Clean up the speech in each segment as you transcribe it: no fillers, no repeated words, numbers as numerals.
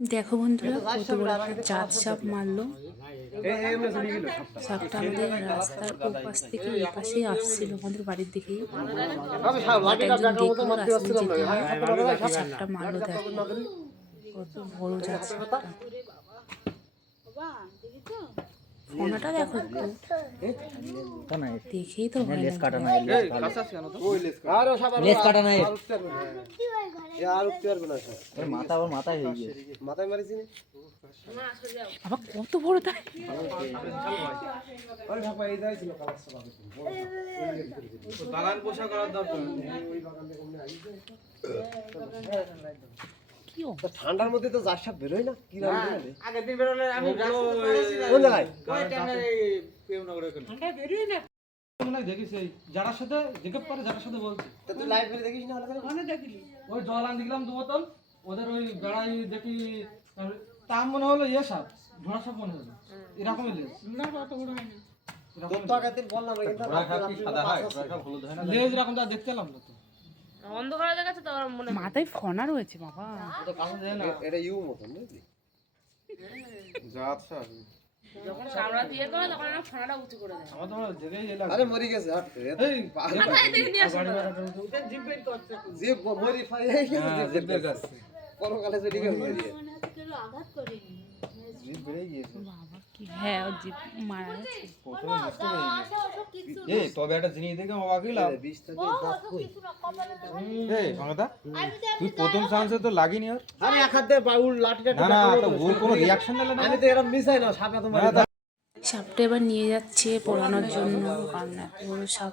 দেখো বন্ধুরা কত বড় একটা চাঁদ সাপ মারলো। সাপটা আমাদের রাস্তার ওপাশ থেকে এই পাশেই আসছিল আমাদের বাড়ির দিকেই। একজন দেখলো রাস্তা যেতে হয়, সাপটা মারলো। দেখো কত বড় চাঁদ সাপটা। ফোনাটা দেখো একটু, দেখেই তো ভয় আবার কত বড় তাই। বাগান পোষা করার দরকার। ঠান্ডার মধ্যে তো জার সাপ বেরোয় না, কি আগের দিন বেরোলে আমি কোন জায়গায় বেরোই না। দেখিস যারা সাথে জিজ্ঞেস করে, যারা সাথে বলছি তুই লাইভ করে দেখিস না? ওই জল আন দিলাম 2 বোতল, ওদের ওই বেড়াই দেখি তার মনে হলো ইয়ে সাপ, ঘোড়া সাপ মনে হলো এরকমই লেজ না, কত বড় হয় না। তো আগের দিন বললাম ঘোড়া সাপ কি সাদা হয়, ঘোড়া সাপ হলুদ হয় না, লেজ এরকম যা দেখতে এলাম না তো। অন্ধকারে দেখাচ্ছে তো আমার মনে মাথায় ফোনা রয়েছে বাবা। তো কাছে যায় না, এটা ইউ মতন বুঝলি? জাত সাপ যখন সামরা দিয়ে করে তখন না ফোনাটা উঁচু করে দেয়। আমার তো জেগেই এলাম। আরে মরি গেছে হাট এই মাথায় দেখে নিয়ে আসো। জিপ বের করতে, জিপ মরি ফাই হয়ে গেছে, জিপ বের করতে পরকালে চলে গেল মরি মনে হচ্ছে কেউ আঘাত করেনি। জিভ বেড়ে গিয়েছে বাবা কি, হ্যাঁ ও জিপ মারা গেছে। প্রথমে বুঝতে পারিনি। এই তবে একটা জিনিস দেখে অবাক হইলাম। 20 টা দাঁত কই? এই সঙ্গদা, তুই প্রথম চান্সে তো লাগিনি আর। আরে এক হাত দিয়ে বাউল লাঠিটা না না, তো ওর কোনো রিঅ্যাকশন নিল না। আমি তো এরকম মিসাই না, সাপে তোমার সাপটা এবার নিয়ে যাচ্ছে পোড়ানোর জন্য, কারণ এত বড় সাপ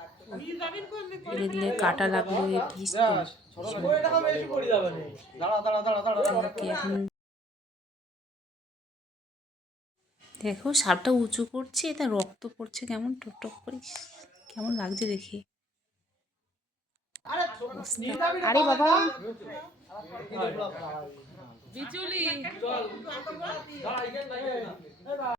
ফেলে দিলে কাটা লাগলো। এই বিষ তো দাঁড়া দাঁড়া দাঁড়া দাঁড়া। ওকে এখন দেখো সাপটা উঁচু করছে, তা রক্ত পড়ছে কেমন টকটক করে, কেমন লাগছে দেখে। আরে বাবা বিচুলি